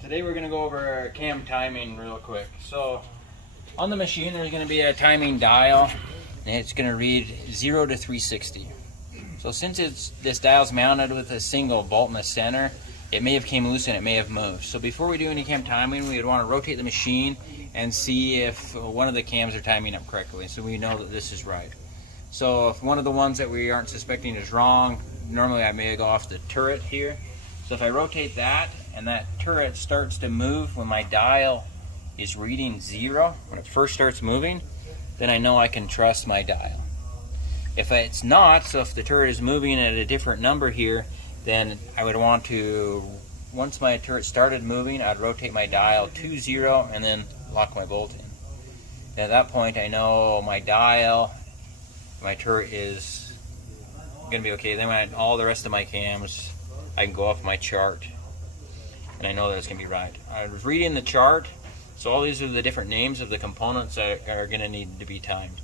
Today we're going to go over cam timing real quick. So on the machine there's going to be a timing dial and it's going to read 0 to 360. So since this dial's mounted with a single bolt in the center, it may have came loose and it may have moved. So before we do any cam timing, we would want to rotate the machine and see if one of the cams are timing up correctly, so we know that this is right. So if one of the ones that we aren't suspecting is wrong, normally I may go off the turret here. So if I rotate that and that turret starts to move when my dial is reading 0, when it first starts moving, then I know I can trust my dial. If it's not, so if the turret is moving at a different number here, then I would want to, once my turret started moving, I'd rotate my dial to 0 and then lock my bolt in. And at that point I know my dial, my turret is going to be okay. Then all the rest of my cams, I can go off my chart and I know that it's going to be right. I was reading the chart, so all these are the different names of the components that are going to need to be timed.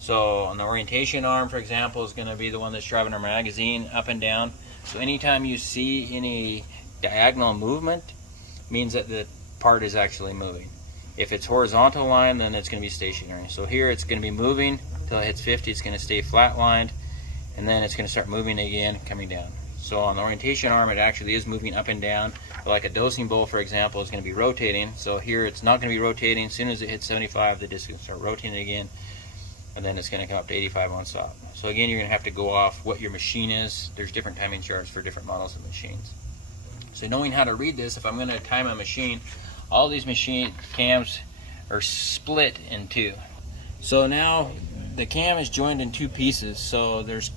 So on the orientation arm, for example, is going to be the one that's driving our magazine up and down. So anytime you see any diagonal movement, means that the part is actually moving. If it's horizontal line, then it's going to be stationary. So here it's going to be moving until it hits 50, it's going to stay flatlined, and then it's going to start moving again, coming down. So on the orientation arm, it actually is moving up and down. But like a dosing bowl, for example, is going to be rotating. So here it's not going to be rotating. As soon as it hits 75, the disc is going to start rotating again, and then it's going to come up to 85 on stop. So again, you're going to have to go off what your machine is. There's different timing charts for different models of machines. So knowing how to read this, if I'm going to time a machine, all these machine cams are split in two. So now the cam is joined in two pieces. So there's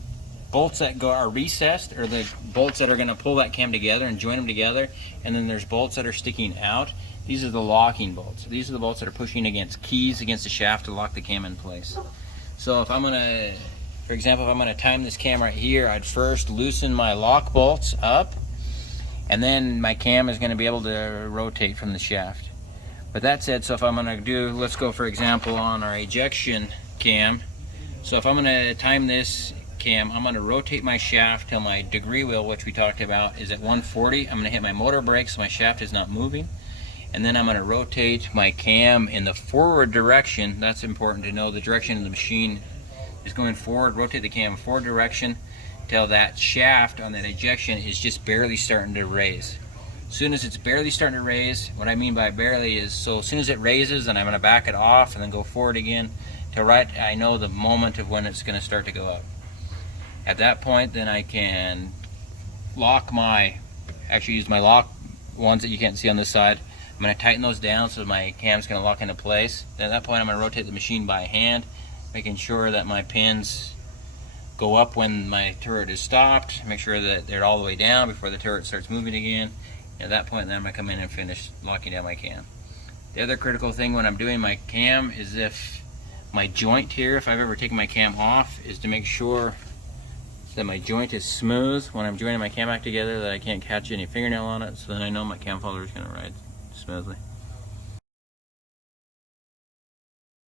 bolts that are recessed, or the bolts that are going to pull that cam together and join them together, and then there's bolts that are sticking out. These are the locking bolts. These are the bolts that are pushing against keys against the shaft to lock the cam in place. So if I'm going to, for example, if I'm going to time this cam right here, I'd first loosen my lock bolts up, and then my cam is going to be able to rotate from the shaft. But that said, so if I'm going to do, let's go for example on our ejection cam. So if I'm going to time this cam, I'm going to rotate my shaft till my degree wheel, which we talked about, is at 140. I'm going to hit my motor brake so my shaft is not moving. And then I'm going to rotate my cam in the forward direction. That's important to know. The direction of the machine is going forward. Rotate the cam forward direction till that shaft on that ejection is just barely starting to raise. As soon as it's barely starting to raise, what I mean by barely is, so as soon as it raises, then I'm going to back it off and then go forward again till right I know the moment of when it's going to start to go up. At that point, then I can lock actually use my lock ones that you can't see on this side. I'm going to tighten those down so my cam's going to lock into place. Then at that point I'm going to rotate the machine by hand, making sure that my pins go up when my turret is stopped, make sure that they're all the way down before the turret starts moving again. And at that point then I'm going to come in and finish locking down my cam. The other critical thing when I'm doing my cam is if my joint here, if I've ever taken my cam off, is to make sure that my joint is smooth when I'm joining my cam back together, that I can't catch any fingernail on it, so then I know my cam follower is going to ride smoothly.